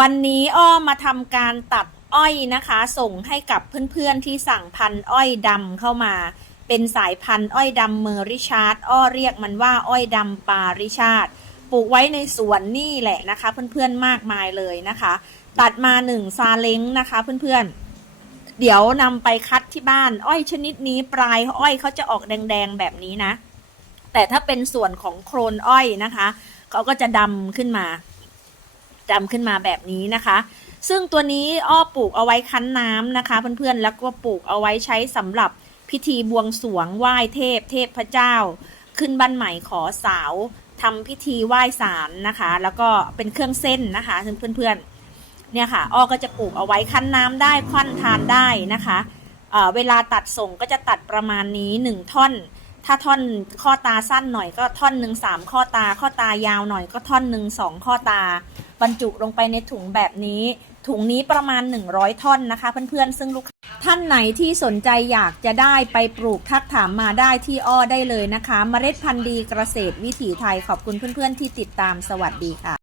วันนี้อ้อมาทำการตัดอ้อยนะคะ ส่งให้กับเพื่อนๆที่สั่งพันอ้อยดำเข้ามา เป็นสายพันธุ์อ้อยดำเมอริชาร์ดอ้อเรียกมันว่าอ้อยดำปาริชาร์ดปลูกไว้ในสวนนี่แหละนะคะ เพื่อนๆมากมายเลยนะคะ ตัดมาหนึ่งซาเล้งนะคะ เพื่อนๆ เดี๋ยวนำไปคัดที่บ้าน อ้อยชนิดนี้ปลายอ้อยเขาจะออกแดงๆแบบนี้นะ แต่ถ้าเป็นส่วนของโครนอ้อยนะคะเขาก็จะดำขึ้นมา ดำขึ้นมาแบบนี้นะคะ ซึ่งตัวนี้อ้อปลูกเอาไว้คั้นน้ำนะคะ เพื่อนๆแล้วก็ปลูกเอาไว้ใช้สำหรับพิธีบวงสรวงไหว้เทพ เทพพระเจ้า ขึ้นบ้านใหม่ขอสาวทำพิธีไหว้ศาลนะคะ แล้วก็เป็นเครื่องเส้นนะคะเพื่อนๆเนี่ยค่ะอ้อก็จะปลูกเอาไว้คั้นน้ำได้ควันทานได้นะคะเเวลาตัดส่งก็จะตัดประมาณนี้หนึ่งท่อน ถ้าท่อนข้อตาสั้นหน่อยก็ท่อนหนึ่งสามข้อตา ข้อตายาวหน่อยก็ท่อนหนึ่งสองข้อตา บรรจุลงไปในถุงแบบนี้ ถุงนี้ประมาณ 100 ท่อนนะคะ เพื่อนๆ ซึ่งลูกค้าท่านไหนที่สนใจอยากจะได้ไปปลูกทักถามมาได้ที่อ้อได้เลยนะคะเมล็ดพันธุ์ดีเกษตรวิถีไทยขอบคุณเพื่อนๆที่ติดตามสวัสดีค่ะ